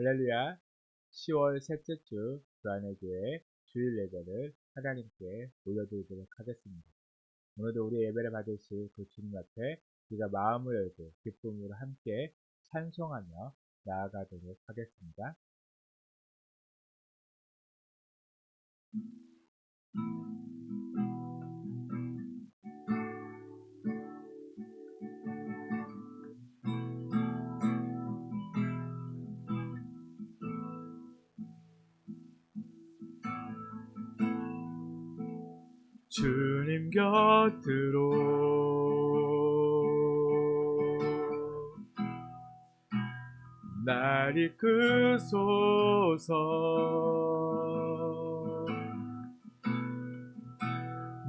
할렐루야. 10월 셋째 주 주안의 교회 주일 예배를 하나님께 올려드리도록 하겠습니다. 오늘도 우리 예배를 받으실 그 주님 앞에 우리가 마음을 열고 기쁨으로 함께 찬송하며 나아가도록 하겠습니다. 주님 곁으로 날 이끄소서.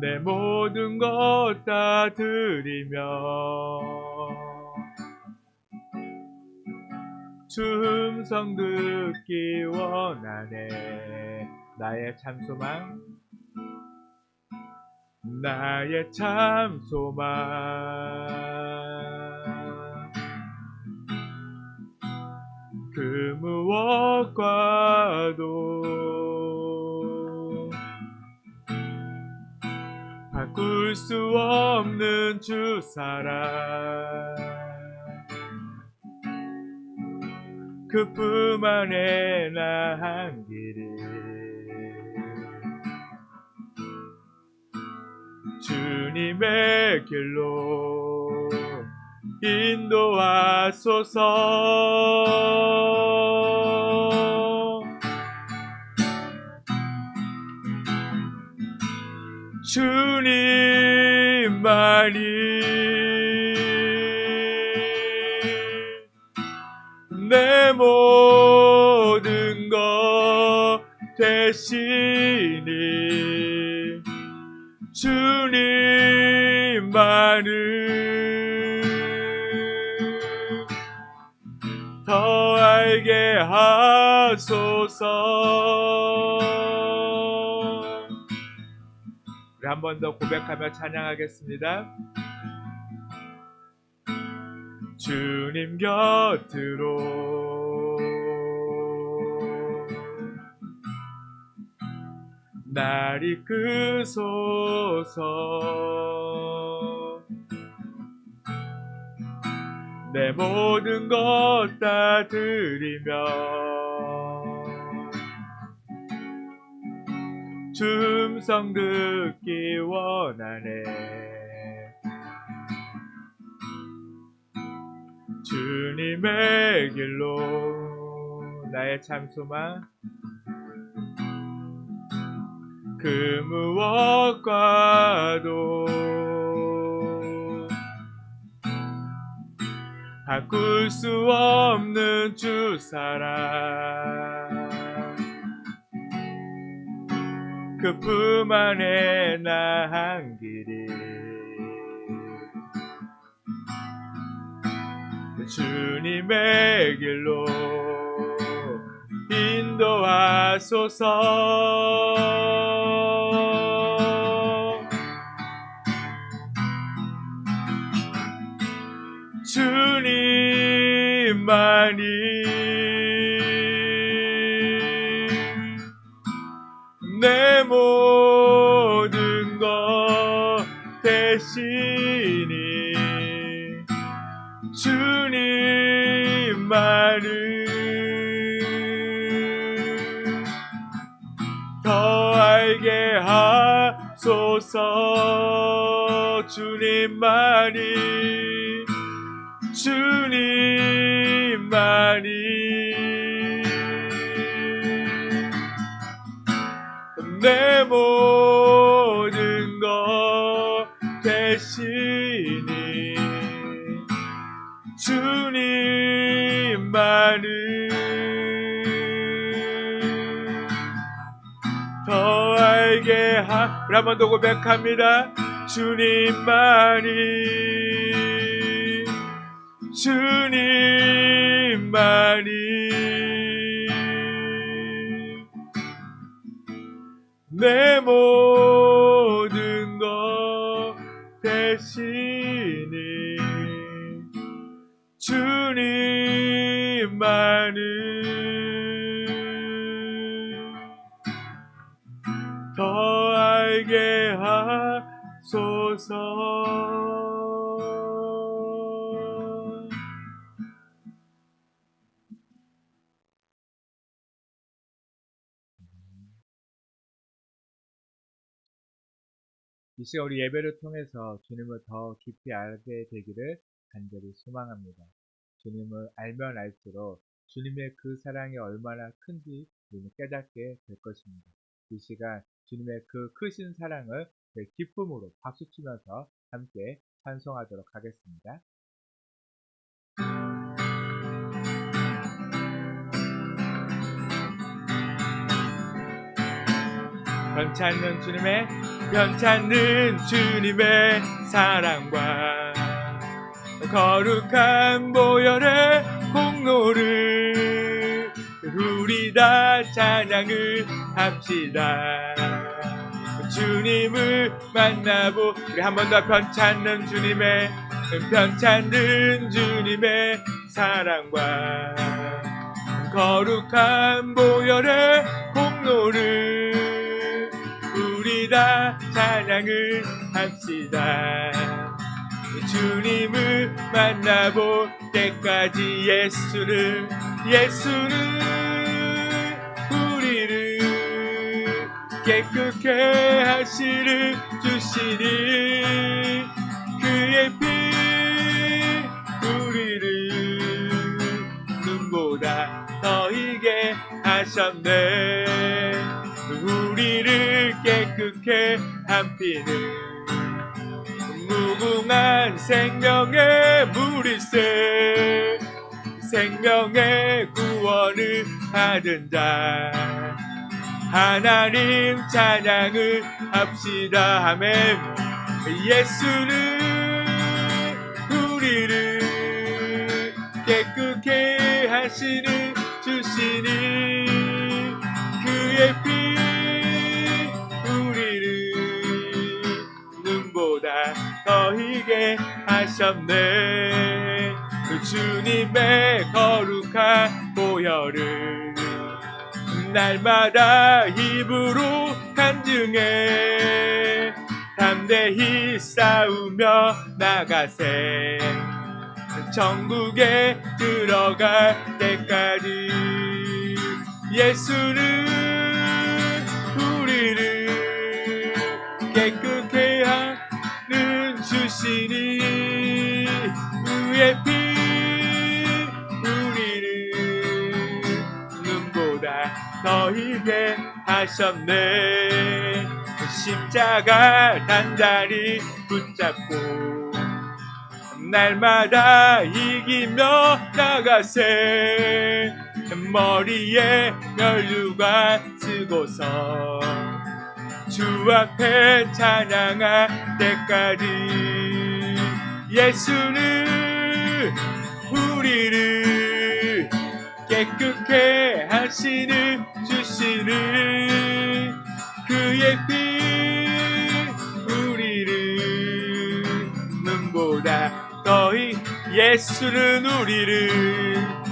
내 모든 것 다 드리며 주 음성 듣기 원하네. 나의 참 소망, 나의 참 소망. 그 무엇과도 바꿀 수 없는 주 사랑, 그 품 안에 나 한 길이 주님의 길로 인도하소서. 주님만이 내 모든 것 되시니 주님만을 더 알게 하소서. 우리 한 번 더 고백하며 찬양하겠습니다. 주님 곁으로 날 이끄소서. 내 모든 것 다 드리며 주 음성 듣기 원하네. 주님의 길로 나의 참 소망, 그 무엇과도 바꿀 수 없는 주 사랑, 그 품 안에 나 한 길이 주님의 길로 인도하소서. 주님만이 내 모든 것 되시니 주님만을 더 알게 하소서. 주님만이 내 모든 것 되시니 주님만을 더 알게 우리 한 번 더 고백합니다. 주님만이 내 모든 것 되시니 주님만을 더 알게 하소서. 이 시간 우리 예배를 통해서 주님을 더 깊이 알게 되기를 간절히 소망합니다. 주님을 알면 알수록 주님의 그 사랑이 얼마나 큰지 우리는 깨닫게 될 것입니다. 이 시간 주님의 그 크신 사랑을 기쁨으로 박수치면서 함께 찬송하도록 하겠습니다. 변찮는 주님의 사랑과 거룩한 보혈의 공로를 우리 다 찬양을 합시다. 주님을 만나보 우리 한 번 더 변찮는 주님의 사랑과 거룩한 보혈의 공로를 우리 다 찬양을 합시다. 주님을 만나볼 때까지 예수는 우리를 깨끗게 하시는 주시니 그의 피 우리를 눈보다 더 희게 하셨네. 우리를 깨끗게 한 피는 무궁한 생명의 물일세. 생명의 구원을 받은 자 하나님 찬양을 합시다. 아멘. 예수는 우리를 깨끗게 하시는 주시니 그의 피 우리를 눈보다 더 희게 하셨네. 주님의 거룩한 보혈을 날마다 입으로 간증해 담대히 싸우며 나가세. 천국에 들어갈 때까지 예수는 우리를 깨끗게 하는 주시니 그의 피 우리를 눈보다 더 희게 하셨네. 십자가 단단히 붙잡고 날마다 이기며 나가세. 머리에 면류관 쓰고서 주 앞에 찬양할 때까지 예수는 우리를 깨끗게 하시는 주시는 그의 피 우리를 눈보다 더히 예수는 우리를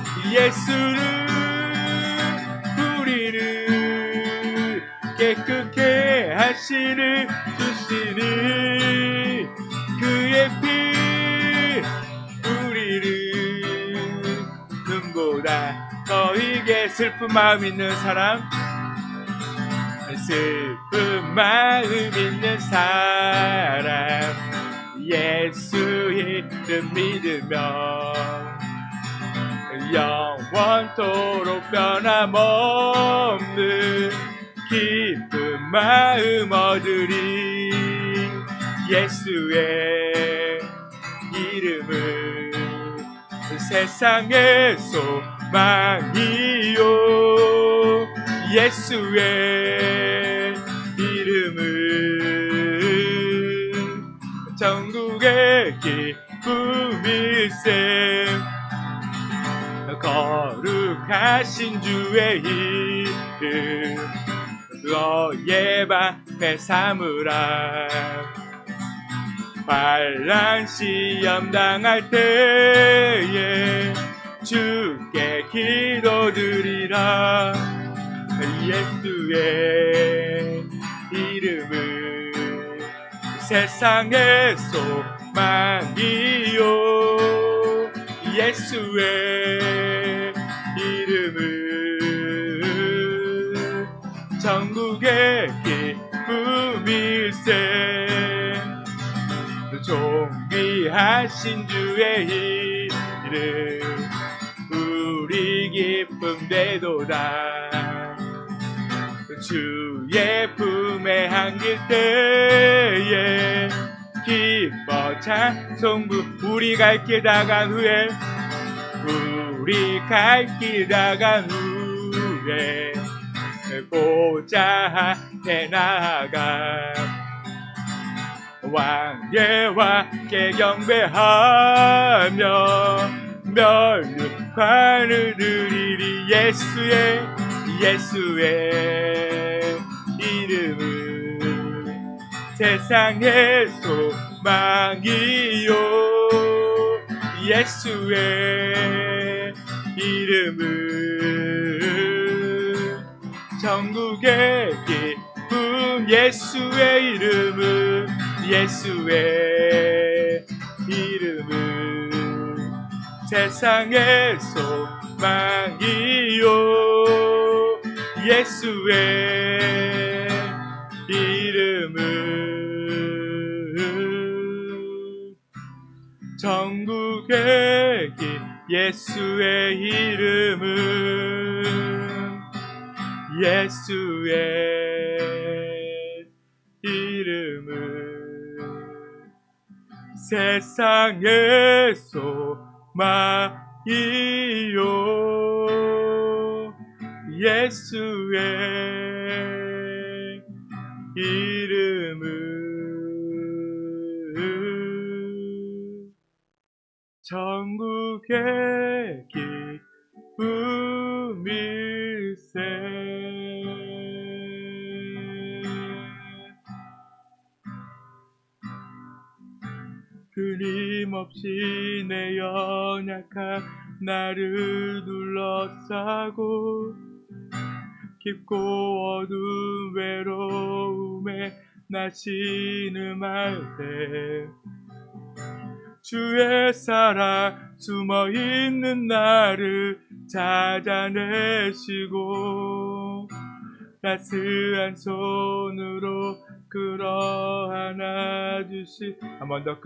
깨끗게 하시는 주시니 그의 피 우리를 눈보다 더히게 슬픈 마음 있는 사람 예수 이름 믿으며 영원토록 변함없는 기쁜 마음 얻으리. 예수의 이름은 세상의 소망이요. 예수의 이름은 천국의 기쁨일세. 거룩하신 주의 이름 너의 방패 삼으라. 환난 시험 당할 때에 주께 기도드리라. 예수의 세상의 소망이요 예수의 이름은 전국의 기쁨일세 존귀하신 주의 이름 우리 기쁨 되도다 주의 품에 안길 때에 기뻐 찬송부 우리 갈 길 다간 후에 우리 갈 길 다간 후에 보좌 앞에 나아가 왕예와 함께 경배하며 멸류관을 드리리 예수의 이름은 세상의 소망이요 예수의 이름은 전국의 기쁨 예수의 이름은 세상의 소망이요 예수의 이름은 전국의 예수의 이름은 세상의 소망이요 예수의 이름은 전국의 기쁨일세 끊임없이 내 연약한 나를 둘러싸고 깊고 어두운 외로움에 나 신음할 때 주의 사랑 숨어있는 나를 찾아내시고 따스한 손으로 끌어 안아주시 한 번 더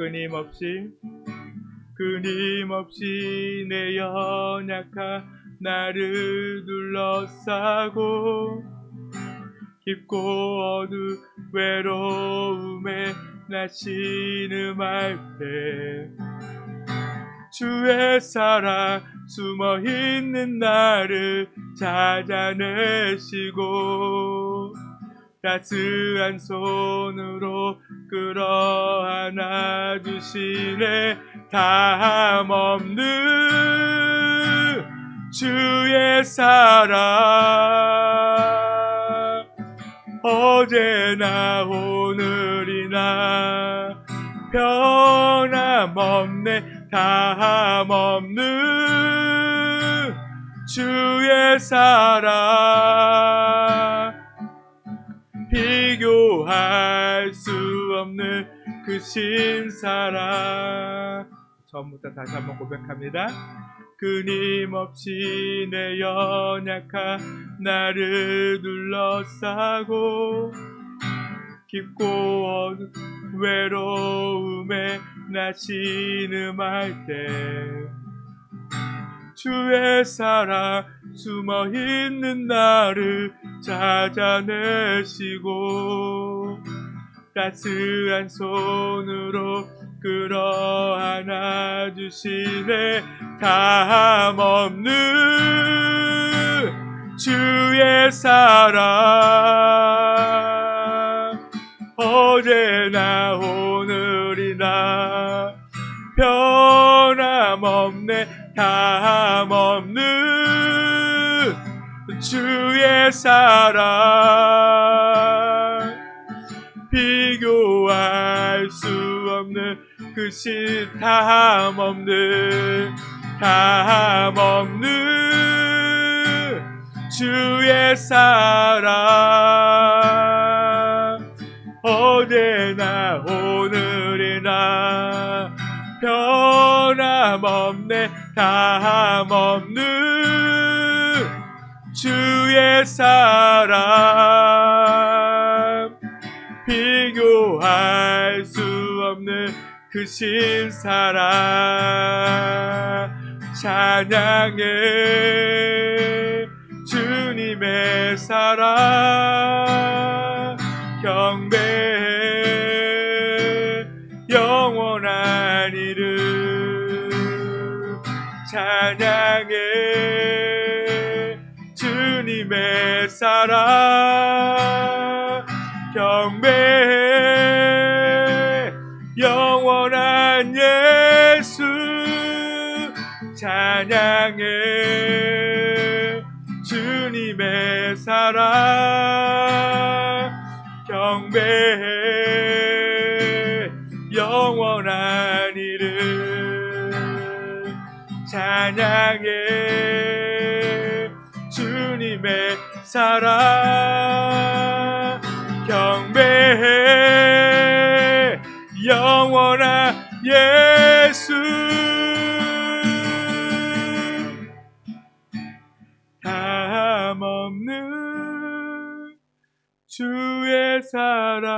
끊임없이 내 연약한 나를 둘러싸고 깊고 어두운 외로움에 나 신음할 때 주의 사랑 숨어있는 나를 찾아내시고 따스한 손으로 끌어 안아주시네 담없는 주의 사랑 어제나 오늘이나 변함없네 담없는 주의 사랑 비교할 수 없는 그 신사랑 처음부터 다시 한번 고백합니다. 끊임없이 내 연약한 나를 둘러싸고 깊고 어두운 외로움에 나 신음할 때 주의 사랑 숨어있는 나를 찾아내시고 따스한 손으로 끌어 안아주시네 담없는 주의 사랑 어제나 오늘이나 변함없네 담없는 주의 사랑 비교할 수 없는 그 담없는 주의 사랑 어제나 오늘이나 변함없네 다함없는 주의 사랑 비교할 수 없는 그 신사랑 찬양해 주님의 사랑 경배해 영원한 이름 찬양해 주님의 사랑 경배해 영원한 예수 찬양해 주님의 사랑 경배해 영원한 이름 찬양해 주님의 사랑 경배해 영원한 예수 다함없는 주의 사랑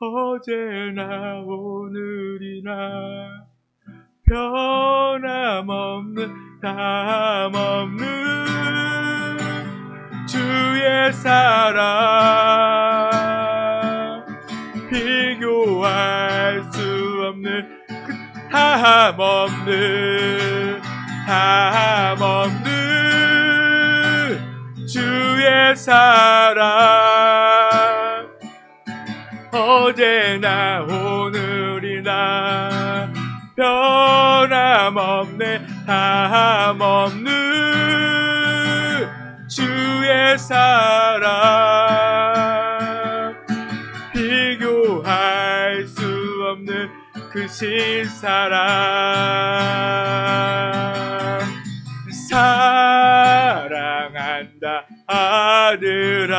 어제나 오늘이나 변함없는 다함없는 주의 사랑 비교할 수 없는 그 다함없는 주의 사랑 어제나 오늘이나 변함없네 다함없는 주의 사랑 비교할 수 없는 그 신사랑 사랑한다 아들아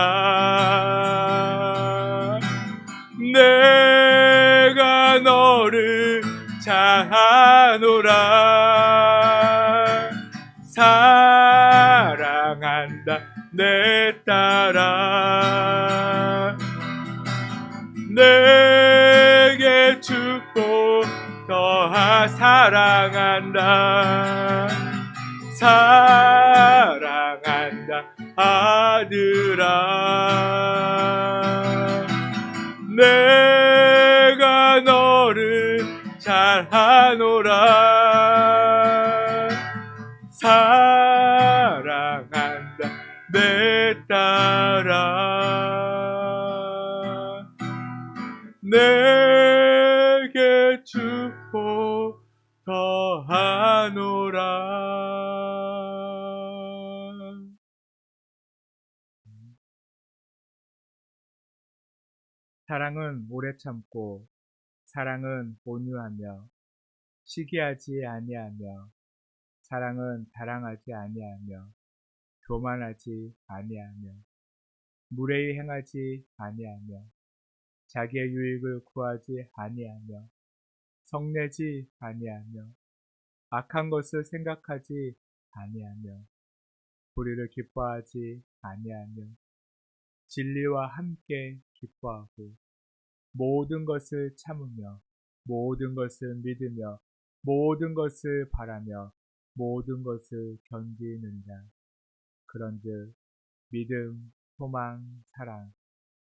내가 너를 잘하노라 사랑한다 내 딸아 내게 축복 더하 사랑한다 사랑한다 아들아 내가 너를 잘하노라 사랑한다 내 딸아 내게 축복 더하노라. 사랑은 오래 참고 사랑은 온유하며 시기하지 아니하며 사랑은 자랑하지 아니하며 교만하지 아니하며 무례히 행하지 아니하며 자기의 유익을 구하지 아니하며 성내지 아니하며 악한 것을 생각하지 아니하며 불의를 기뻐하지 아니하며 진리와 함께 기뻐하고 모든 것을 참으며 모든 것을 믿으며 모든 것을 바라며 모든 것을 견디느니라. 그런즉 믿음, 소망, 사랑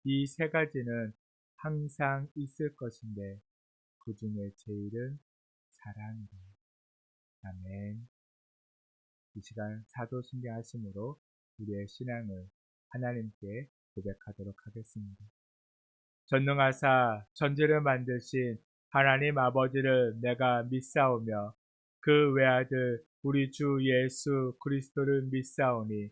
이 세 가지는 항상 있을 것인데 그 중에 제일은 사랑이다. 아멘. 이 시간 사도신경 하심으로 우리의 신앙을 하나님께 고백하도록 하겠습니다. 전능하사 천지를 만드신 하나님 아버지를 내가 믿사오며 그 외아들 우리 주 예수 그리스도를 믿사오니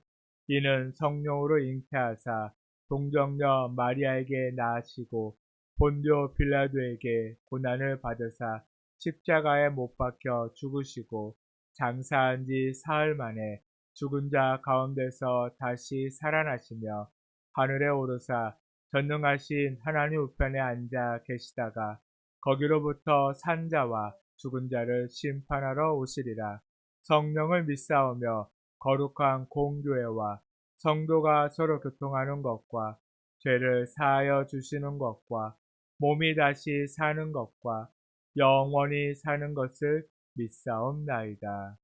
이는 성령으로 잉태하사 동정녀 마리아에게 낳으시고 본디오 빌라도에게 고난을 받으사 십자가에 못 박혀 죽으시고 장사한 지 사흘 만에 죽은 자 가운데서 다시 살아나시며 하늘에 오르사 전능하신 하나님 우편에 앉아 계시다가 거기로부터 산자와 죽은 자를 심판하러 오시리라. 성령을 믿사오며 거룩한 공교회와 성도가 서로 교통하는 것과 죄를 사하여 주시는 것과 몸이 다시 사는 것과 영원히 사는 것을 믿사옵나이다.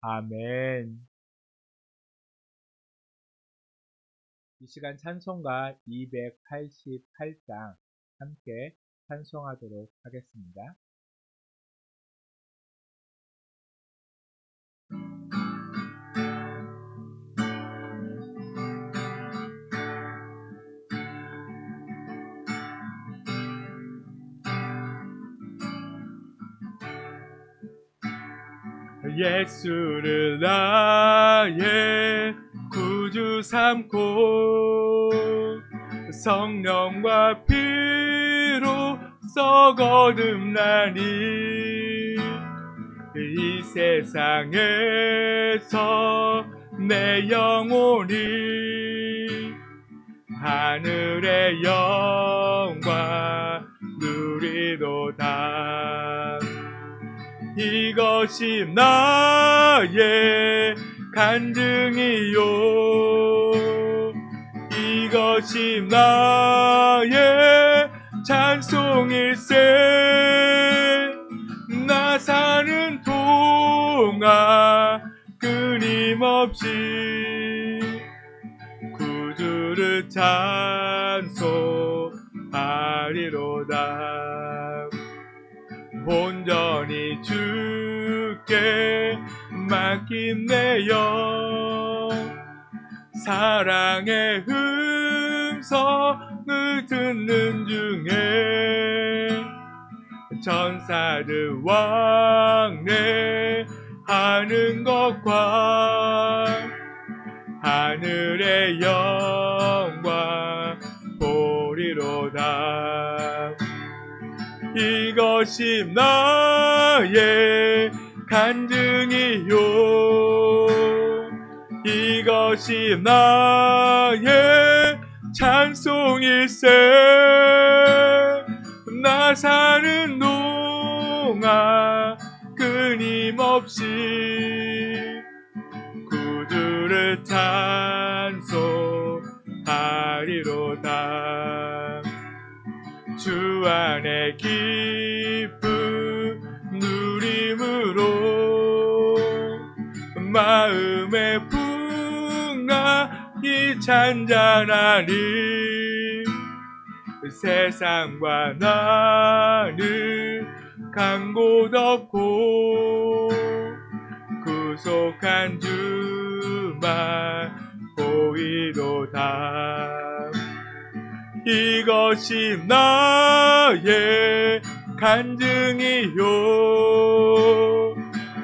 아멘. 이 시간 찬송가 288장 함께 찬송하도록 하겠습니다. 예수를 나의 구주 삼고 성령과 피로 썩어듬나니 이 세상에서 내 영혼이 하늘의 영광 누리도다. 이것이 나의 간증이요, 이것이 나의 찬송일세. 나 사는 동안 끊임없이 구주를 찬송하리로다. 온전히 주께 맡긴 내 영, 사랑의 음성을 듣는 중에 천사들 왕래하는 것과 하늘의 영광 보리로다. 이것이 나의 간증이요, 이것이 나의 찬송일세. 나 사는 동안 끊임없이 구주를 찬송하리로다. 주 안에 기쁨 누림으로 마음의 풍랑이 잔잔하니 세상과 나는 간 곳 없고 구속한 주만 보이도다. 이것이 나의 간증이요,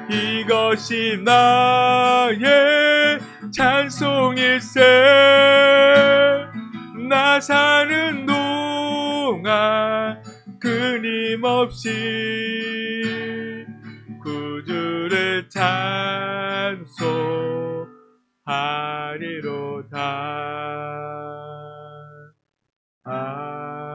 이것이 나의 찬송일세. 나 사는 동안 끊임없이 구주를 찬송하리로다. 아멘.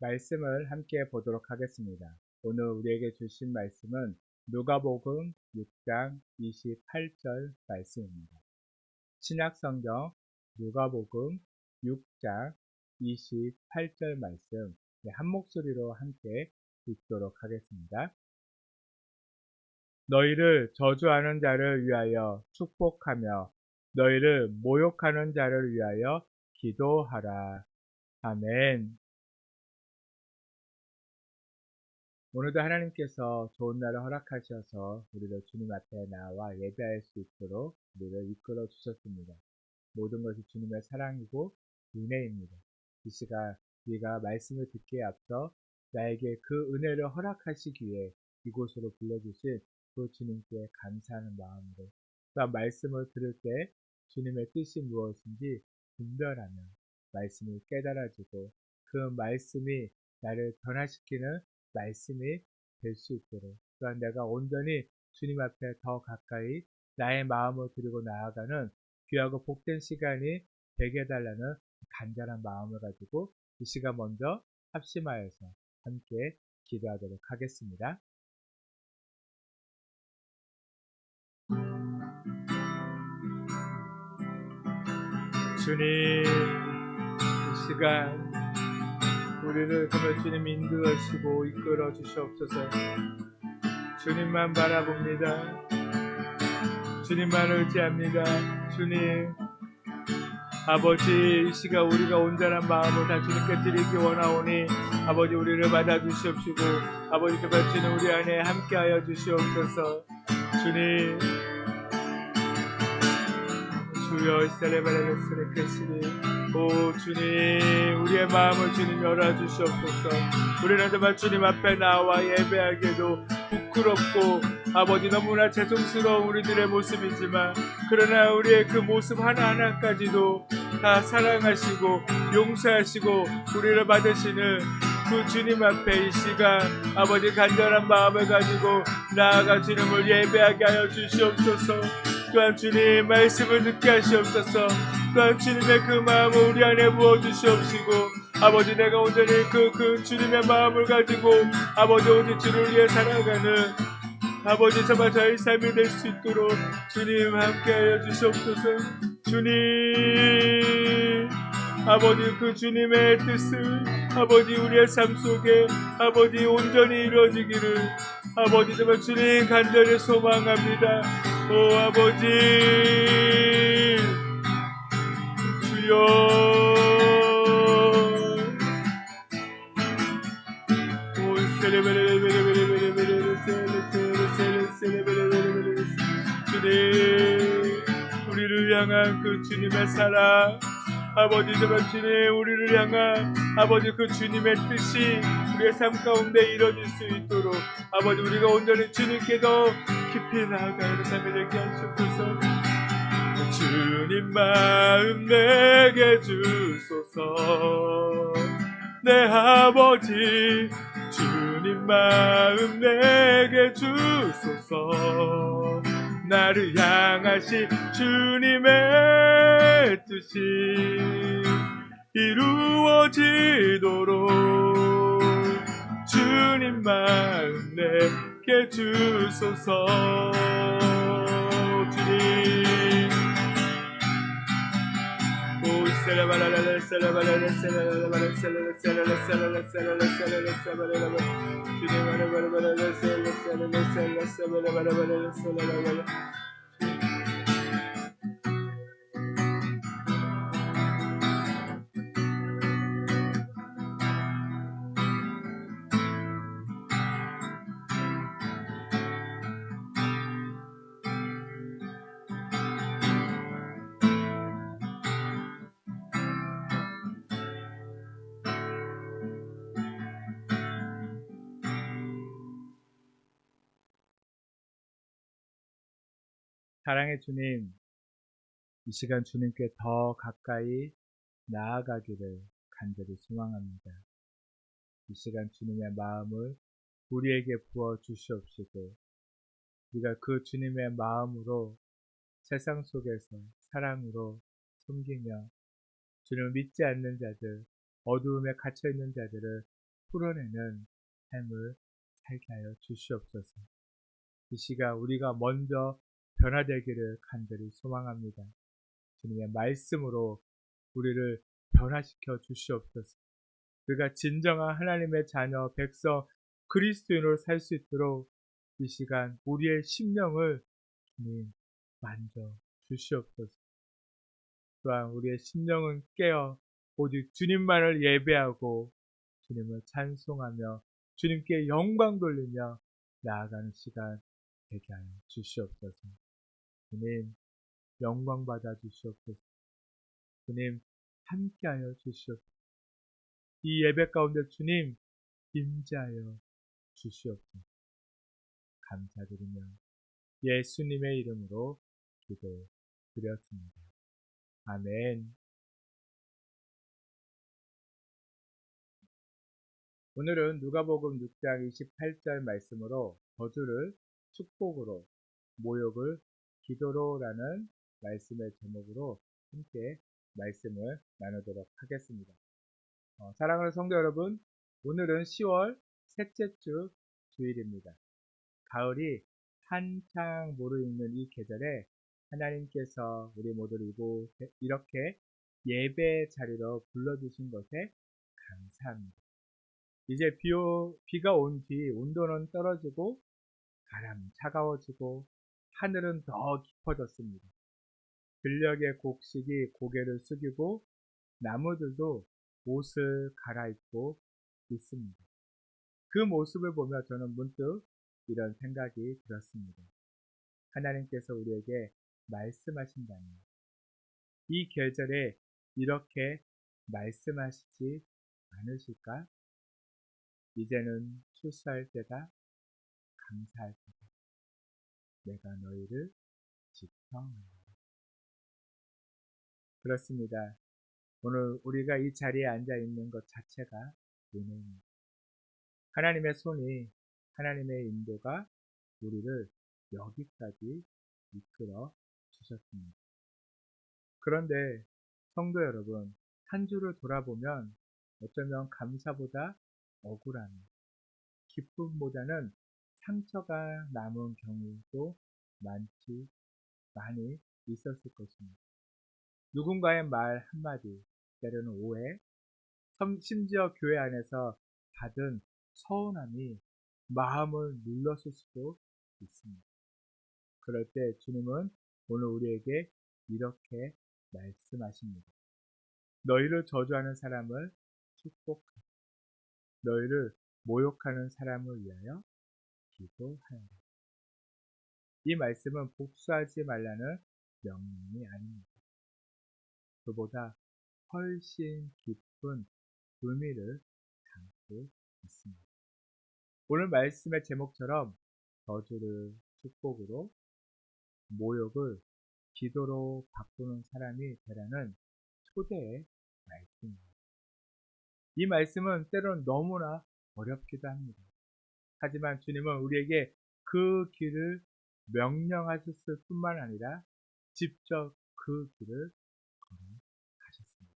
말씀을 함께 보도록 하겠습니다. 오늘 우리에게 주신 말씀은 누가복음 6장 28절 말씀입니다. 신약성경 누가복음 6장 28절 말씀 한 목소리로 함께 읽도록 하겠습니다. 너희를 저주하는 자를 위하여 축복하며 너희를 모욕하는 자를 위하여 기도하라. 아멘. 오늘도 하나님께서 좋은 날을 허락하셔서 우리를 주님 앞에 나와 예배할 수 있도록 우리를 이끌어 주셨습니다. 모든 것이 주님의 사랑이고 은혜입니다. 이 시간 우리가 말씀을 듣기에 앞서 나에게 그 은혜를 허락하시기에 이곳으로 불러주신 그 주님께 감사하는 마음으로 또한 말씀을 들을 때 주님의 뜻이 무엇인지 분별하며 말씀을 깨달아지고 그 말씀이 나를 변화시키는 말씀이 될 수 있도록 또한 내가 온전히 주님 앞에 더 가까이 나의 마음을 드리고 나아가는 귀하고 복된 시간이 되게 해달라는 간절한 마음을 가지고 이 시간 먼저 합심하여서 함께 기도하도록 하겠습니다. 주님, 이 시간 우리를 정말 주님 인도하시고 이끌어 주시옵소서. 주님만 바라봅니다. 주님만 의지합니다. 주님, 아버지, 이 시간 우리가 온전한 마음을 다 주님께 드리기 원하오니 아버지 우리를 받아주시옵시고 아버지 제발 주님 우리 안에 함께하여 주시옵소서. 주님, 주여 세레바레레스레 크시니 오 주님, 우리의 마음을 주님 열어주시옵소서. 우리는 정말 주님 앞에 나와 예배하기에도 부끄럽고 아버지 너무나 죄송스러운 우리들의 모습이지만 그러나 우리의 그 모습 하나하나까지도 다 사랑하시고 용서하시고 우리를 받으시는 그 주님 앞에 이 시간 아버지 간절한 마음을 가지고 나아가 주님을 예배하게 하여 주시옵소서. 또한 주님 말씀을 듣게 하시옵소서. 또한 주님의 그 마음을 우리 안에 부어주시옵시고 아버지 내가 온전히 그 주님의 마음을 가지고 아버지 오직 주를 위해 살아가는 아버지 정말 저희 삶이 될 수 있도록 주님 함께하여 주시옵소서. 주님 아버지 그 주님의 뜻을 아버지 우리의 삶 속에 아버지 온전히 이루어지기를 아버지 정말 주님 간절히 소망합니다. 오 아버지 주여 오 주님 우리를 향한 그 주님의 사랑 아버지 정말 주님 우리를 향한 아버지 그 주님의 뜻이 우리의 삶 가운데 이루어질 수 있도록 아버지 우리가 온전히 주님께 더 깊이 나아가는 삶이 되게 하시옵소서. 주님 마음 내게 주소서. 내 아버지 주님 마음 내게 주소서. 나를 향하신 주님의 뜻이 이루어지도록 주님 마음 내게 주소서. 주님 사랑의 주님, 이 시간 주님께 더 가까이 나아가기를 간절히 소망합니다. 이 시간 주님의 마음을 우리에게 부어 주시옵시고 우리가 그 주님의 마음으로 세상 속에서 사랑으로 섬기며 주님을 믿지 않는 자들, 어두움에 갇혀있는 자들을 풀어내는 삶을 살게 하여 주시옵소서. 이 시간 우리가 먼저 변화되기를 간절히 소망합니다. 주님의 말씀으로 우리를 변화시켜 주시옵소서. 우리가 진정한 하나님의 자녀, 백성, 그리스도인으로 살 수 있도록 이 시간 우리의 심령을 주님 만져 주시옵소서. 또한 우리의 심령은 깨어 오직 주님만을 예배하고 주님을 찬송하며 주님께 영광 돌리며 나아가는 시간 되게 하여 주시옵소서. 주님 영광 받아 주시옵소서. 주님 함께하여 주시옵소서. 이 예배 가운데 주님 임재하여 주시옵소서. 감사드리며 예수님의 이름으로 기도드렸습니다. 아멘. 오늘은 누가복음 6장 28절 말씀으로 저주를 축복으로, 모욕을 기도로라는 말씀의 제목으로 함께 말씀을 나누도록 하겠습니다. 사랑하는 성도 여러분, 오늘은 10월 셋째 주 주일입니다. 가을이 한창 무르익는 이 계절에 하나님께서 우리 모두를 이렇게 예배 자리로 불러주신 것에 감사합니다. 이제 비가 온 뒤 온도는 떨어지고 바람 차가워지고 하늘은 더 깊어졌습니다. 들녘의 곡식이 고개를 숙이고 나무들도 옷을 갈아입고 있습니다. 그 모습을 보며 저는 문득 이런 생각이 들었습니다. 하나님께서 우리에게 말씀하신다면 이 계절에 이렇게 말씀하시지 않으실까? 이제는 추수할 때다, 감사할 때다. 내가 너희를 지켜하리라. 그렇습니다. 오늘 우리가 이 자리에 앉아 있는 것 자체가 은혜입니다. 하나님의 손이, 하나님의 인도가 우리를 여기까지 이끌어 주셨습니다. 그런데 성도 여러분, 한 주를 돌아보면 어쩌면 감사보다 억울함, 기쁨보다는 상처가 남은 경우도 많이 있었을 것입니다. 누군가의 말 한마디, 때로는 오해, 심지어 교회 안에서 받은 서운함이 마음을 눌렀을 수도 있습니다. 그럴 때 주님은 오늘 우리에게 이렇게 말씀하십니다. 너희를 저주하는 사람을 축복하라. 너희를 모욕하는 사람을 위하여 기도하여라. 이 말씀은 복수하지 말라는 명령이 아닙니다. 그보다 훨씬 깊은 의미를 담고 있습니다. 오늘 말씀의 제목처럼 저주를 축복으로, 모욕을 기도로 바꾸는 사람이 되라는 초대의 말씀입니다. 이 말씀은 때로는 너무나 어렵기도 합니다. 하지만 주님은 우리에게 그 길을 명령하셨을 뿐만 아니라 직접 그 길을 걸어가셨습니다.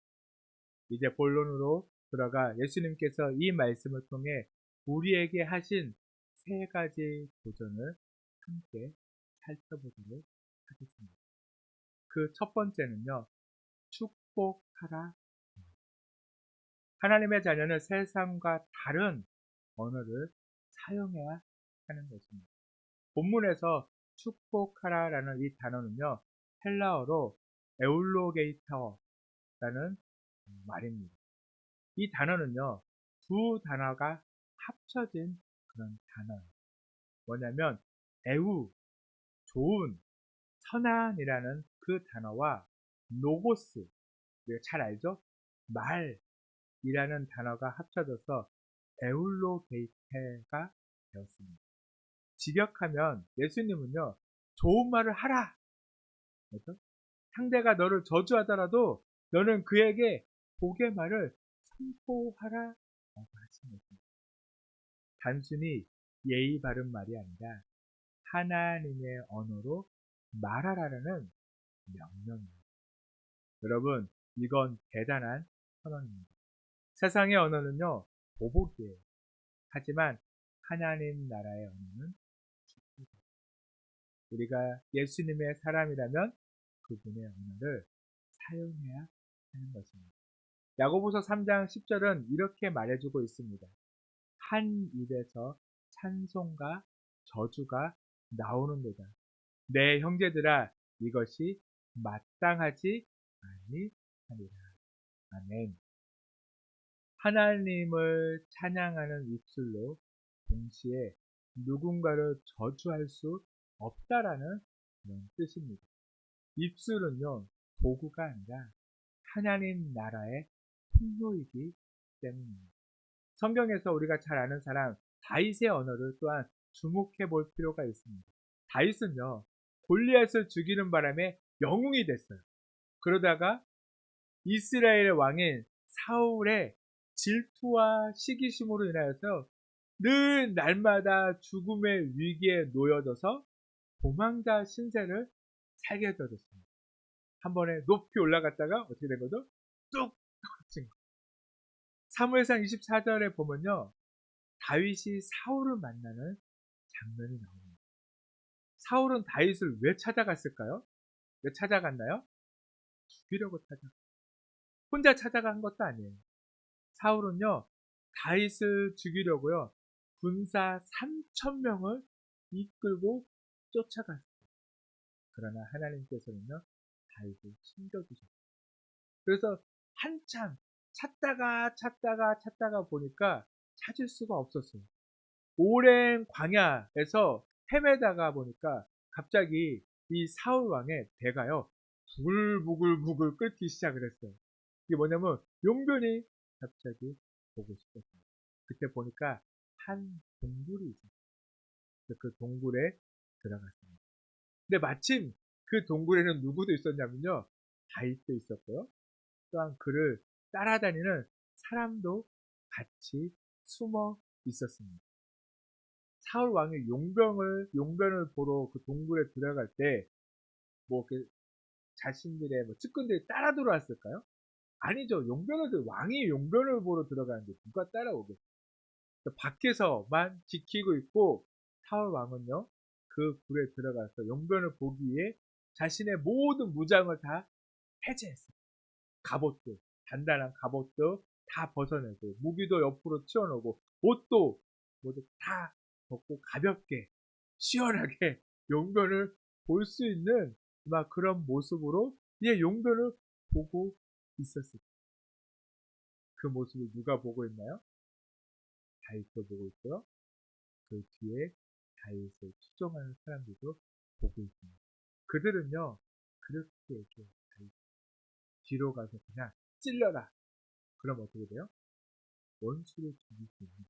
이제 본론으로 들어가 예수님께서 이 말씀을 통해 우리에게 하신 세 가지 도전을 함께 살펴보도록 하겠습니다. 그 첫 번째는요, 축복하라. 하나님의 자녀는 세상과 다른 언어를 사용해야 하는 것입니다. 본문에서 축복하라라는 이 단어는요, 헬라어로 에울로게이터라는 말입니다. 이 단어는요, 두 단어가 합쳐진 그런 단어예요. 뭐냐면 에우, 좋은, 선한이라는 그 단어와 노고스, 우리가 잘 알죠? 말이라는 단어가 합쳐져서 에울로게이테가 되었습니다. 직역하면 예수님은요, 좋은 말을 하라. 그렇죠? 상대가 너를 저주하더라도 너는 그에게 복의 말을 선포하라 라고 하신 것입니다. 단순히 예의 바른 말이 아니라 하나님의 언어로 말하라는 명령입니다. 여러분, 이건 대단한 선언입니다. 세상의 언어는요, 보복이에요. 하지만 하나님 나라의 언어는 축복이에요. 우리가 예수님의 사람이라면 그분의 언어를 사용해야 하는 것입니다. 야고보서 3장 10절은 이렇게 말해주고 있습니다. 한 입에서 찬송과 저주가 나오는도다. 내 형제들아, 이것이 마땅하지 아니하니라. 아멘. 하나님을 찬양하는 입술로 동시에 누군가를 저주할 수 없다라는 그런 뜻입니다. 입술은요, 도구가 아니라 하나님 나라의 통로이기 때문입니다. 성경에서 우리가 잘 아는 사람 다윗의 언어를 또한 주목해 볼 필요가 있습니다. 다윗은요, 골리앗을 죽이는 바람에 영웅이 됐어요. 그러다가 이스라엘 왕인 사울의 질투와 시기심으로 인하여서 늘 날마다 죽음의 위기에 놓여져서 도망자 신세를 살게 되어졌습니다. 한 번에 높이 올라갔다가 어떻게 된 거죠? 뚝 떨어진 거. 사무엘상 24절에 보면요, 다윗이 사울을 만나는 장면이 나옵니다. 사울은 다윗을 왜 찾아갔을까요? 왜 찾아갔나요? 죽이려고 혼자 찾아간 것도 아니에요. 사울은요, 다윗을 죽이려고요, 군사 3,000명을 이끌고 쫓아갔어요. 그러나 하나님께서는요, 다윗을 숨겨두셨어요. 그래서 한참 찾다가 보니까 찾을 수가 없었어요. 오랜 광야에서 헤매다가 보니까 갑자기 이 사울 왕의 배가요, 부글부글 끓기 시작을 했어요. 이게 뭐냐면 용변이 갑자기 보고 싶었어요. 그때 보니까 한 동굴이 있었어요. 그 동굴에 들어갔습니다. 근데 마침 그 동굴에는 누구도 있었냐면요, 다윗도 있었고요, 또한 그를 따라다니는 사람도 같이 숨어 있었습니다. 사울 왕이 용변을 보러 그 동굴에 들어갈 때, 뭐, 자신들의 뭐 측근들이 따라 들어왔을까요? 아니죠. 왕이 용변을 보러 들어가는데 누가 따라오겠어요? 밖에서만 지키고 있고, 사울 왕은요, 그 굴에 들어가서 용변을 보기 위해 자신의 모든 무장을 다 해제했어요. 갑옷도, 단단한 갑옷도 다 벗어내고, 무기도 옆으로 튀어놓고, 옷도 모두 다 벗고 가볍게, 시원하게 용변을 볼 수 있는 막 그런 모습으로 이 용변을 보고 있었어요. 그 모습을 누가 보고 있나요? 다윗도 보고 있고요. 그 뒤에 다윗을 추종하는 사람들도 보고 있습니다. 그들은요, 그렇게 이렇게 뒤로 가서 그냥 찔러라. 그럼 어떻게 돼요? 원수를 죽일 수 있는,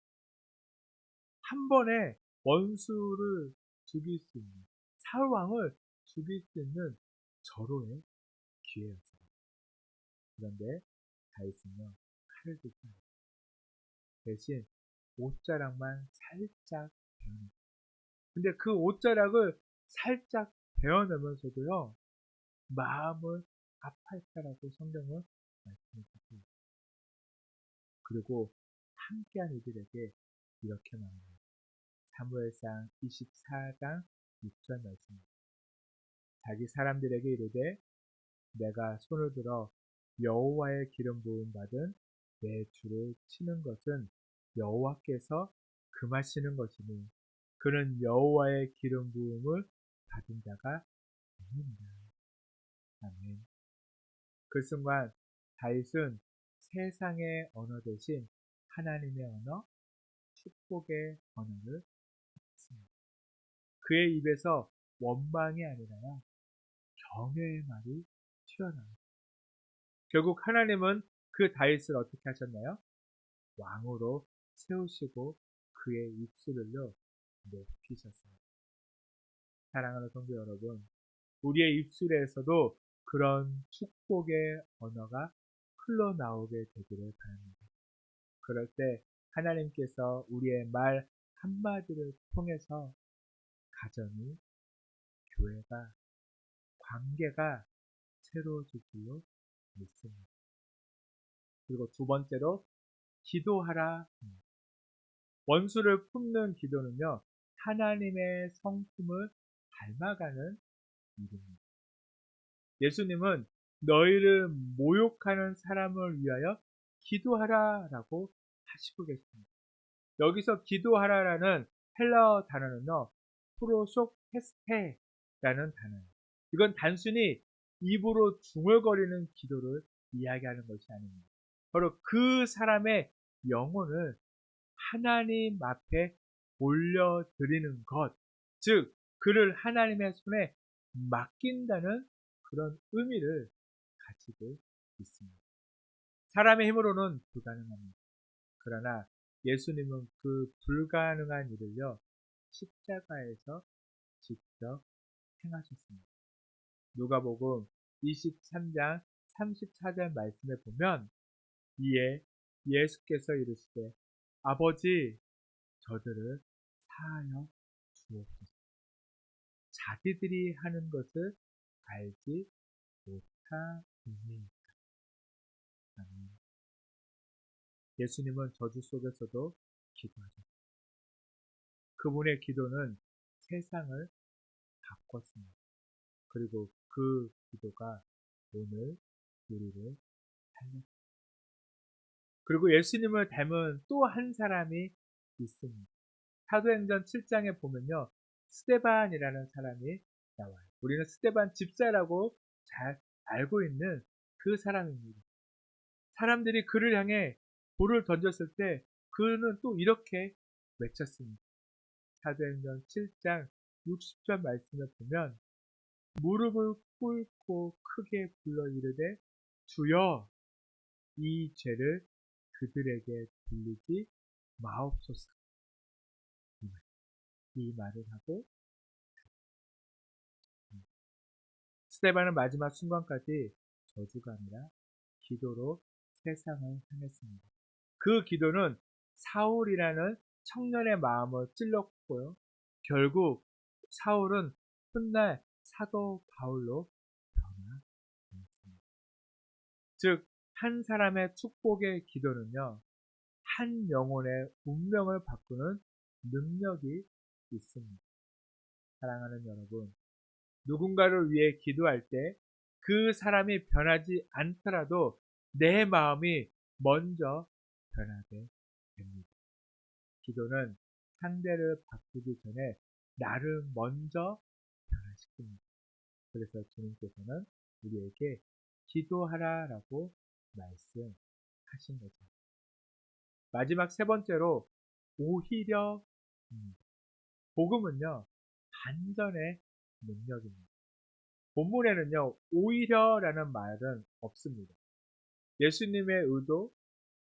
한 번에 원수를 죽일 수 있는, 사울 왕을 죽일 수 있는 절호의 기회였어요. 그런데 다윗은요, 칼을 들지 않았어요. 대신 옷자락만 살짝 베어냈어요. 근데 그 옷자락을 살짝 베어내면서도요, 마음을 아파했다라고 성경은 말씀해 주고, 그리고 함께한 이들에게 이렇게 말합니다. 사무엘상 24장 6절 말씀입니다. 자기 사람들에게 이르되 내가 손을 들어 여호와의 기름 부음 받은 내 주를 치는 것은 여호와께서 금하시는 것이니 그는 여호와의 기름 부음을 받은 자가 아닙니다. 아멘. 그 순간 다윗은 세상의 언어 대신 하나님의 언어, 축복의 언어를 했습니다. 그의 입에서 원망이 아니라 경외의 말이 튀어나왔습니다. 결국 하나님은 그 다윗을 어떻게 하셨나요? 왕으로 세우시고 그의 입술을요, 높이셨어요. 사랑하는 성도 여러분, 우리의 입술에서도 그런 축복의 언어가 흘러나오게 되기를 바랍니다. 그럴 때 하나님께서 우리의 말 한마디를 통해서 가정이, 교회가, 관계가 새로워질 줄로 믿습니다. 그리고 두 번째로 기도하라. 원수를 품는 기도는요, 하나님의 성품을 닮아가는 일입니다. 예수님은 너희를 모욕하는 사람을 위하여 기도하라라고 하시고 계십니다. 여기서 기도하라라는 헬라어 단어는요, 프로속테스테라는 단어예요. 이건 단순히 입으로 중얼거리는 기도를 이야기하는 것이 아닙니다. 바로 그 사람의 영혼을 하나님 앞에 올려드리는 것, 즉 그를 하나님의 손에 맡긴다는 그런 의미를 가지고 있습니다. 사람의 힘으로는 불가능합니다. 그러나 예수님은 그 불가능한 일을요, 십자가에서 직접 행하셨습니다. 누가복음 23장 34절 말씀에 보면 이에 예수께서 이르시되 아버지 저들을 사하여 주옵소서. 자기들이 하는 것을 알지 못하니. 아멘. 예수님은 저주 속에서도 기도하셨습니다. 그분의 기도는 세상을 바꿨습니다. 그리고 그 기도가 오늘 우리를 살렸습니다. 그리고 예수님을 닮은 또 한 사람이 있습니다. 사도행전 7장에 보면요, 스데반이라는 사람이 나와요. 우리는 스데반 집사라고 잘 알고 있는 그 사람입니다. 사람들이 그를 향해 돌을 던졌을 때 그는 또 이렇게 외쳤습니다. 사도행전 7장 60절 말씀을 보면 무릎을 꿇고 크게 불러 이르되 주여 이 죄를 그들에게 돌리지 마옵소서. 이 말을 하고 스데반은 마지막 순간까지 저주가 아니라 기도로 세상을 향했습니다. 그 기도는 사울이라는 청년의 마음을 찔렀고요. 결국 사울은 훗날 사도 바울로 변화되었습니다. 즉, 한 사람의 축복의 기도는요, 한 영혼의 운명을 바꾸는 능력이 있습니다. 사랑하는 여러분, 누군가를 위해 기도할 때 그 사람이 변하지 않더라도 내 마음이 먼저 변하게 됩니다. 기도는 상대를 바꾸기 전에 나를 먼저 변화시킵니다. 그래서 주님께서는 우리에게 기도하라라고 말씀하신 거죠. 마지막 세 번째로 오히려입니다. 복음은요, 반전의 능력입니다. 본문에는요, 오히려라는 말은 없습니다. 예수님의 의도,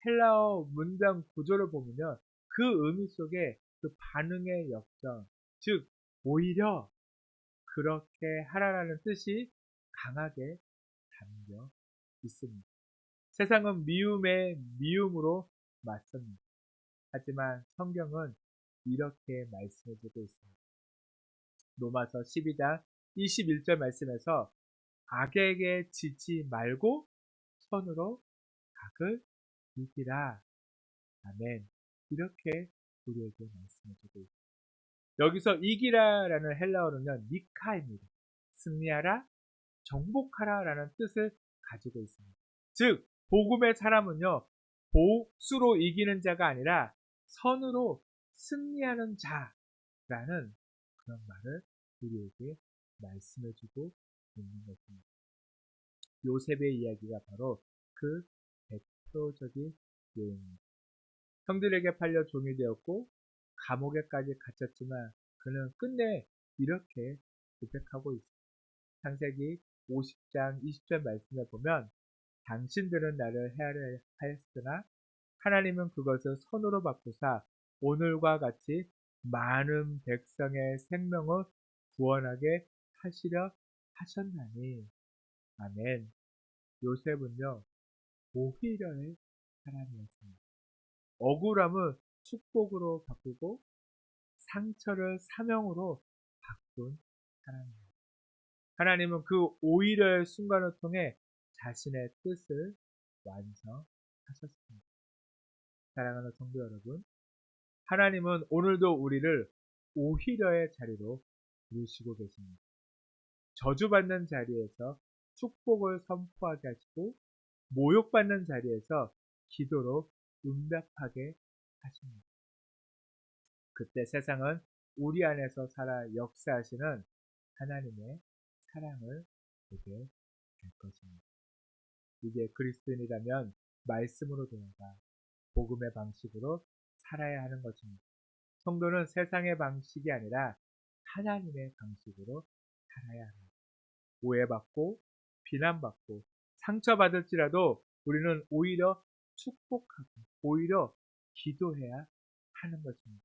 헬라어 문장 구조를 보면요, 그 의미 속에 그 반응의 역정, 즉, 오히려 그렇게 하라라는 뜻이 강하게 담겨 있습니다. 세상은 미움에 미움으로 맞섭니다. 하지만 성경은 이렇게 말씀해주고 있습니다. 로마서 12장 21절 말씀에서 악에게 지지 말고 선으로 악을 이기라. 아멘. 이렇게 우리에게 말씀해주고 있습니다. 여기서 이기라라는 헬라어는요, 니카입니다. 승리하라, 정복하라라는 뜻을 가지고 있습니다. 즉, 복음의 사람은요, 복수로 이기는 자가 아니라 선으로 승리하는 자라는 그런 말을 우리에게 말씀해주고 있는 것입니다. 요셉의 이야기가 바로 그 대표적인 예입니다. 형들에게 팔려 종이 되었고 감옥에까지 갇혔지만 그는 끝내 이렇게 고백하고 있습니다. 창세기 50장 20절 말씀에 보면 당신들은 나를 해하려 하였으나 하나님은 그것을 선으로 바꾸사 오늘과 같이 많은 백성의 생명을 구원하게 하시려 하셨나니. 아멘. 요셉은요, 오히려의 사람이었습니다. 억울함을 축복으로 바꾸고 상처를 사명으로 바꾼 사람입니다. 하나님은 그 오히려의 순간을 통해 자신의 뜻을 완성하셨습니다. 사랑하는 성도 여러분, 하나님은 오늘도 우리를 오히려의 자리로 부르시고 계십니다. 저주받는 자리에서 축복을 선포하게 하시고 모욕받는 자리에서 기도로 응답하게 하십니다. 그때 세상은 우리 안에서 살아 역사하시는 하나님의 사랑을 보게 될 것입니다. 이제 그리스도인이라면 말씀으로 돌아가 복음의 방식으로 살아야 하는 것입니다. 성도는 세상의 방식이 아니라 하나님의 방식으로 살아야 합니다. 오해받고 비난받고 상처받을지라도 우리는 오히려 축복하고 오히려 기도해야 하는 것입니다.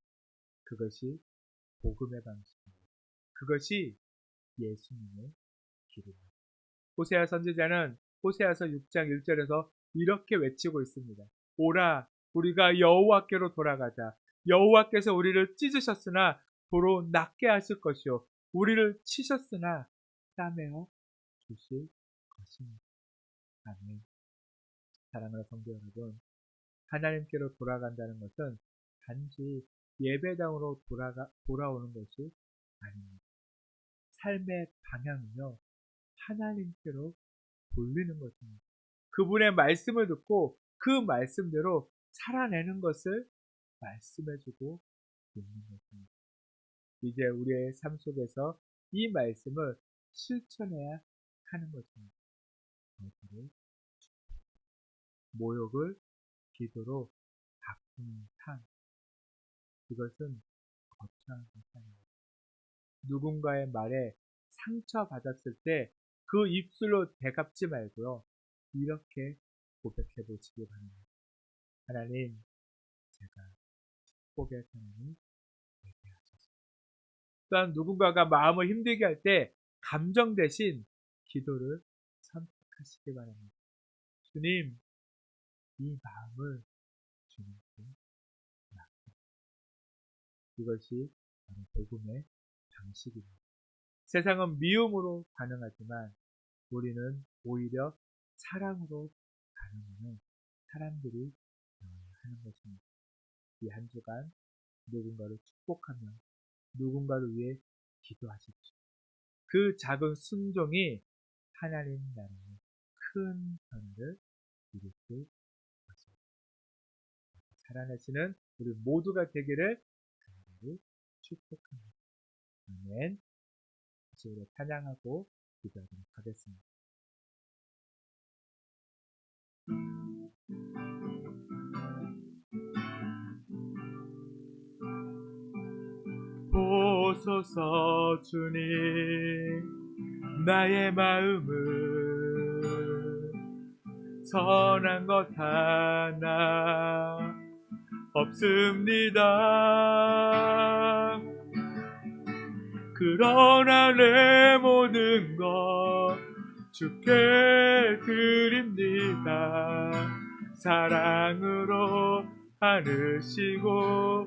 그것이 복음의 방식입니다. 그것이 예수님의 길입니다. 호세아 선지자는 호세아서 6장 1절에서 이렇게 외치고 있습니다. 오라 우리가 여호와께로 돌아가자. 여호와께서 우리를 찢으셨으나 도로 낫게 하실 것이요 우리를 치셨으나 싸매어 주실 것입니다. 아멘. 사랑하는 성도 여러분, 하나님께로 돌아간다는 것은 단지 예배당으로 돌아오는 것이 아닙니다. 삶의 방향은요, 하나님께로 돌리는 것입니다. 그분의 말씀을 듣고 그 말씀대로 살아내는 것을 말씀해주고 있는 것입니다. 이제 우리의 삶 속에서 이 말씀을 실천해야 하는 것입니다. 모욕을 기도로 바꾸는 삶. 이것은 거창한 것이 아닙니다. 누군가의 말에 상처받았을 때 그 입술로 되갚지 말고요. 이렇게 고백해 보시기 바랍니다. 하나님, 제가 축복의 하나님 되게 하소서. 또한 누군가가 마음을 힘들게 할 때 감정 대신 기도를 선택하시기 바랍니다. 주님, 이 마음을 주님께 맡깁니다. 이것이 바로 복음의 방식입니다. 세상은 미움으로 반응하지만 우리는 오히려 사랑으로 반응하는 사람들이 하는 것입니다. 이 한 주간 누군가를 축복하며 누군가를 위해 기도하십시오. 그 작은 순종이 하나님 나라의 큰 변화를 일으킬 것입니다. 살아내시는 우리 모두가 되기를 간절히 축복합니다. 아멘. 다시 우리 찬양하고 기도하도록 하겠습니다. 보소서 주님, 나의 마음을 선한 것 하나 없습니다. 그러나 내 모든 것 주께 드립니다. 사랑으로 안으시고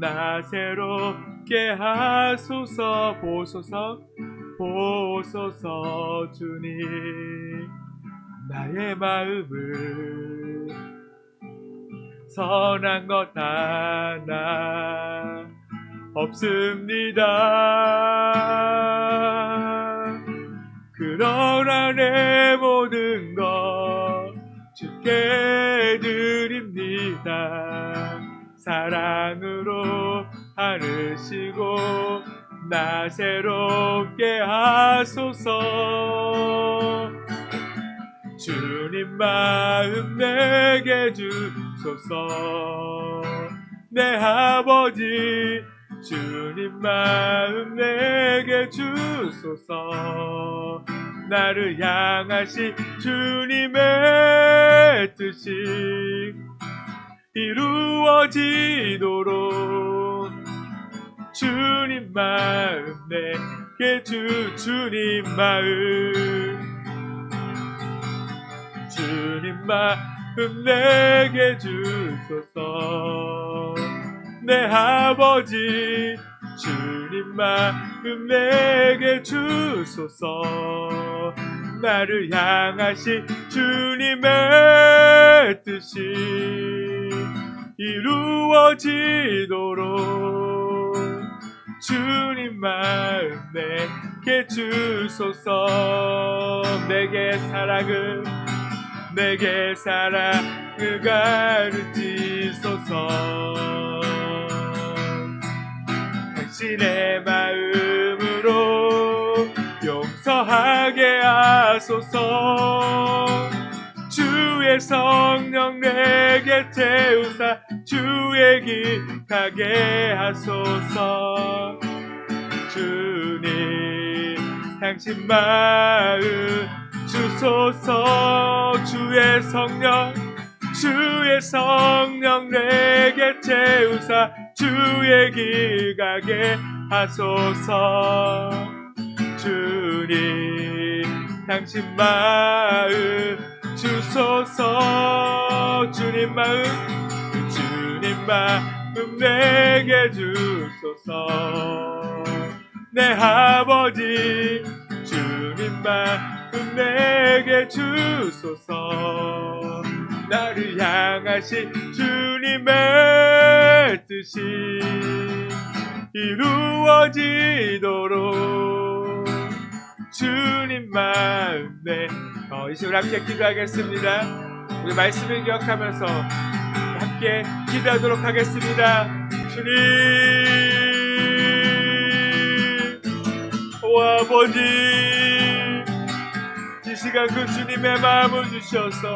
나 새롭게 하소서. 보소서 주님, 나의 마음을 선한 것 하나 없습니다. 그러나 내 모든 것 주께 드립니다. 사랑으로 안으시고 나 새롭게 하소서. 주님 마음 내게 주소서. 내 아버지 주님 마음 내게 주소서. 나를 향하신 주님의 뜻이 이루어지도록 주님 마음 내게 주님 마음 내게 주소서. 내 아버지 주님 마음 내게 주소서. 나를 향하신 주님의 뜻이 이루어지도록 주님 마음 내게 주소서. 내게 사랑을 가르치소서. 당신의 마음으로 용서하게 하소서. 주의 성령 내게 채우사 주의 길 가게 하소서. 주님 당신 마음 주소서. 주의 성령 내게 채우사 주의 길 가게 하소서. 주님 당신 마음 주소서. 주님 마음 내게 주소서. 내 아버지 주님만 내게 주소서. 나를 향하신 주님의 뜻이 이루어지도록 주님만 이 시간 함께 기도하겠습니다. 우리 말씀을 기억하면서 함께 기도하도록 하겠습니다. 주님, 오 아버지, 이 시간 그 주님의 마음을 주셔서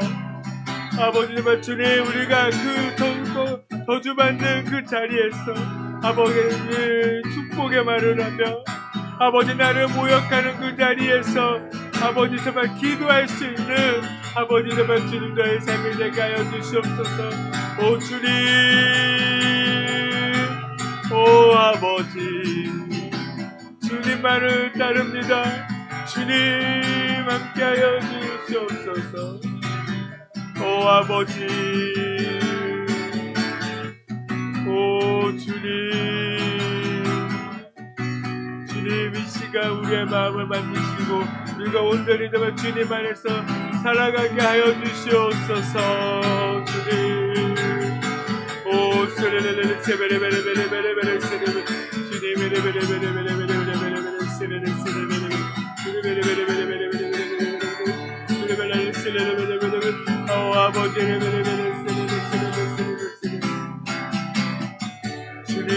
아버지 정말 주님, 우리가 그 저주받는 그 자리에서 아버지의 축복의 말을 하며 아버지 나를 모욕하는 그 자리에서 아버지 정말 기도할 수 있는 아버지 정말 주님 너의 삶을 되게 하여 주시옵소서. 오 주님, 오 아버지, 주님만을 따릅니다. 주님 함께하여 주시옵소서. 오 아버지, 오 주님, 주님 이 시간 우리의 마음을 만드시고 우리가 온전히 정말 주님 안에서 살아가게 하여 주시옵소서. 주님, 오 스레레레레 세베레베레베레베레베레 세레베 주님 베레베레베레베레베레베레 세레레 세레레레 베레베레베레베레베레베레 세레레레레 오 아버지 레베레베레 세레레 세레레 세레레 주님,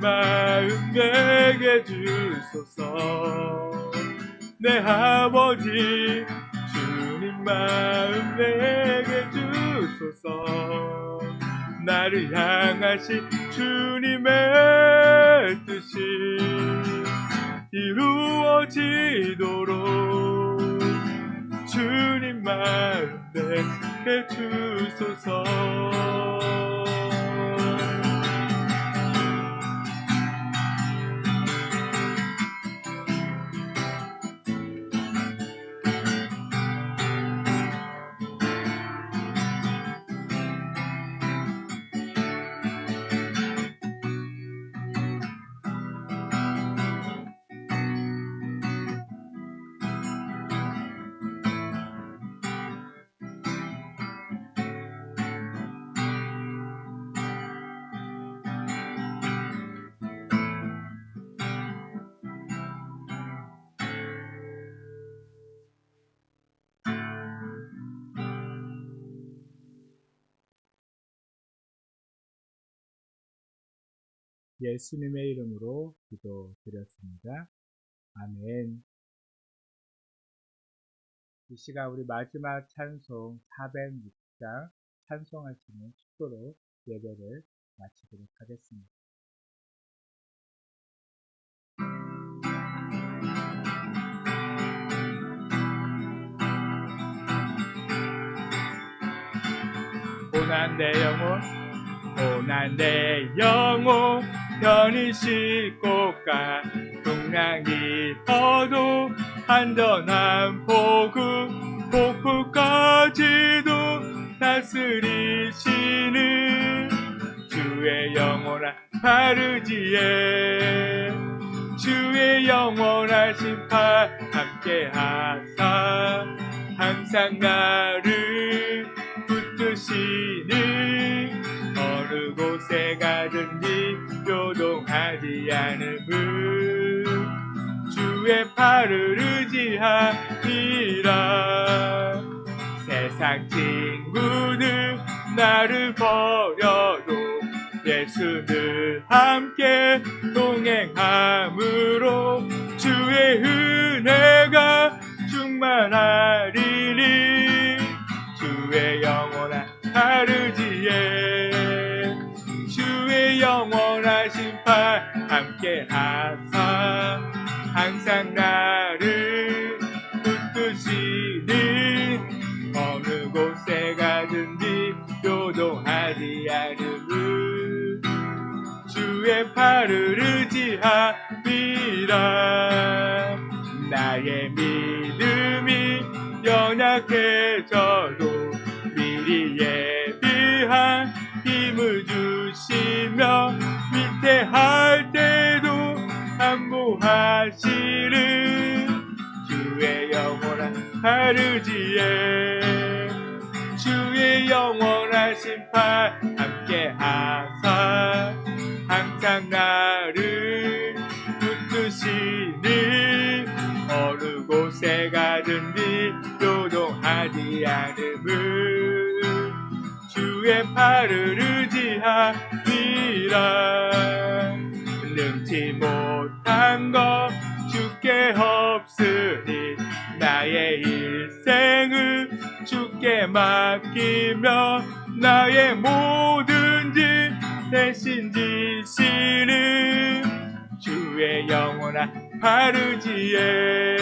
마음 내게 주소서. 내 아버지 주님 마음 내게 주소서. 나를 향하신 주님의 뜻이 이루어지도록 주님 마음 내게 주소서. 예수님의 이름으로 기도드렸습니다. 아멘. 이 시간 우리 마지막 찬송 406장 찬송하시는 축도로 예배를 마치도록 하겠습니다. 고난 내 영혼, 고난 내 영혼 편히 싣고 가. 풍랑이 퍼도 안전한 복음, 폭풍까지도 다스리시는 주의 영원한 바르지에 주의 영원한 심판 함께하사 항상 나를 붙드시는 어느 곳에 가든지 요동하지 않음을 주의 팔을 의지하리라. 세상 친구들 나를 버려도 예수를 함께 동행함으로 주의 은혜가 충만하리니 주의 영원한 바르지에 함께 하사 항상 나를 붙드시는 어느 곳에 가든지 요동하지 않음을 주의 팔을 의지함이라. 나의 믿음이 연약해져도 미리 예비한 힘을 주시며 위태할 때도 안보하시는 주의 영원한 팔의지에 주의 영원하신 팔 함께 하사 항상 나를 붙드시는 어느 곳에 가든지 요동하지 않음을 주의 팔을 의지함이라. 능치 못한 것 주께 없으니 나의 일생을 주께 맡기며 나의 모든 질 대신 지시는 주의 영원한 팔의지에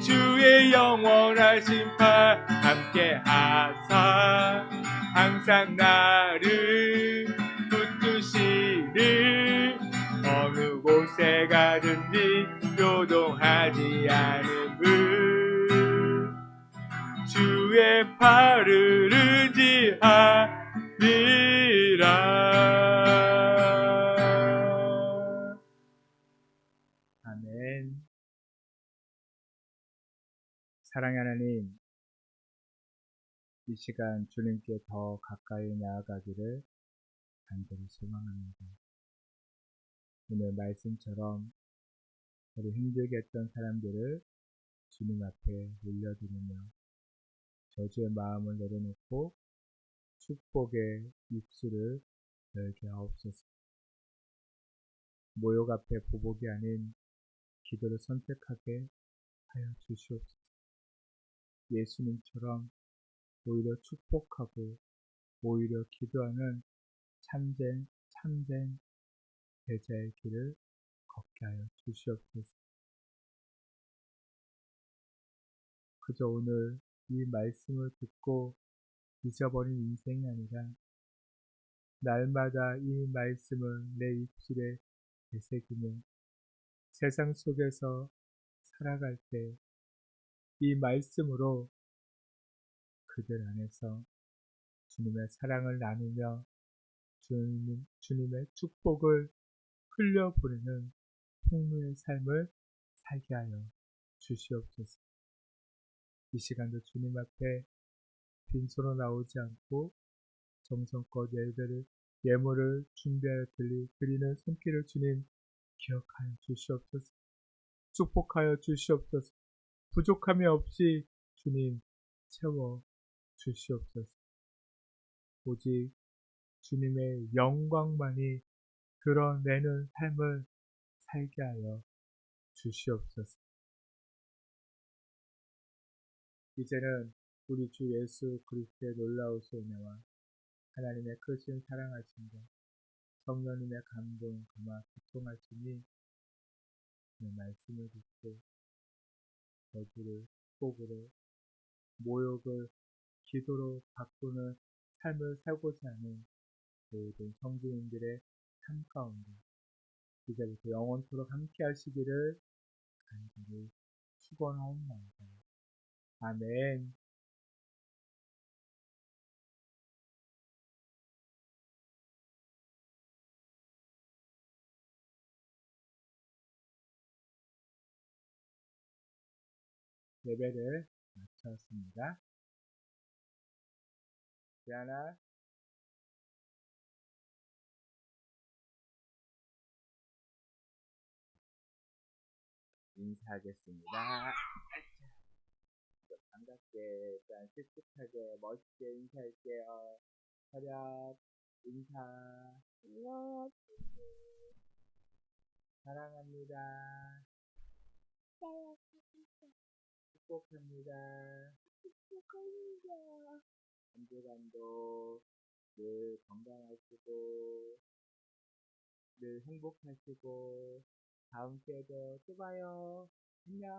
주의 영원하신 팔 함께 하사 항상 나를 붙드시는 어느 곳에 가든지 요동하지 않음을 주의 팔을 의지함이라. 아멘. 사랑의 하나님, 이 시간 주님께 더 가까이 나아가기를 간절히 소망합니다. 오늘 말씀처럼 우리 힘들게 했던 사람들을 주님 앞에 올려드리며 저주의 마음을 내려놓고 축복의 입술을 열게 하옵소서. 모욕 앞에 보복이 아닌 기도를 선택하게 하여 주시옵소서. 예수님처럼 오히려 축복하고 오히려 기도하는 참된 제자의 길을 걷게 하여 주시옵소서. 그저 오늘 이 말씀을 듣고 잊어버린 인생이 아니라 날마다 이 말씀을 내 입술에 되새기며 세상 속에서 살아갈 때 이 말씀으로 그들 안에서 주님의 사랑을 나누며 주님의 축복을 흘려보내는 풍요의 삶을 살게 하여 주시옵소서. 이 시간도 주님 앞에 빈손으로 나오지 않고 정성껏 예물을 준비하여 드리는 손길을 주님 기억하여 주시옵소서. 축복하여 주시옵소서. 부족함이 없이 주님 채워 주시옵소서. 오직 주님의 영광만이 드러내는 삶을 살게 하여 주시옵소서. 이제는 우리 주 예수 그리스도의 놀라우신 은혜와 하나님의 크신 사랑하심과 성령님의 감동, 감화, 교통하심이 내 말씀을 듣고 저주를 축복으로 모욕을 기도로 바꾸는 삶을 살고자 하는 모든 성도님들의 삶 가운데 이제부터 영원토록 함께 하시기를 간절히 축원하옵나이다. 아멘. 예배를 마쳤습니다. 디아나 인사하겠습니다. 반갑게, 일단 씩씩하게, 멋있게 인사할게요. 차렷, 인사. 안녕. 사랑합니다. 축복합니다. 한 주간도 늘 건강하시고 늘 행복하시고 다음 주에도 또 봐요. 안녕.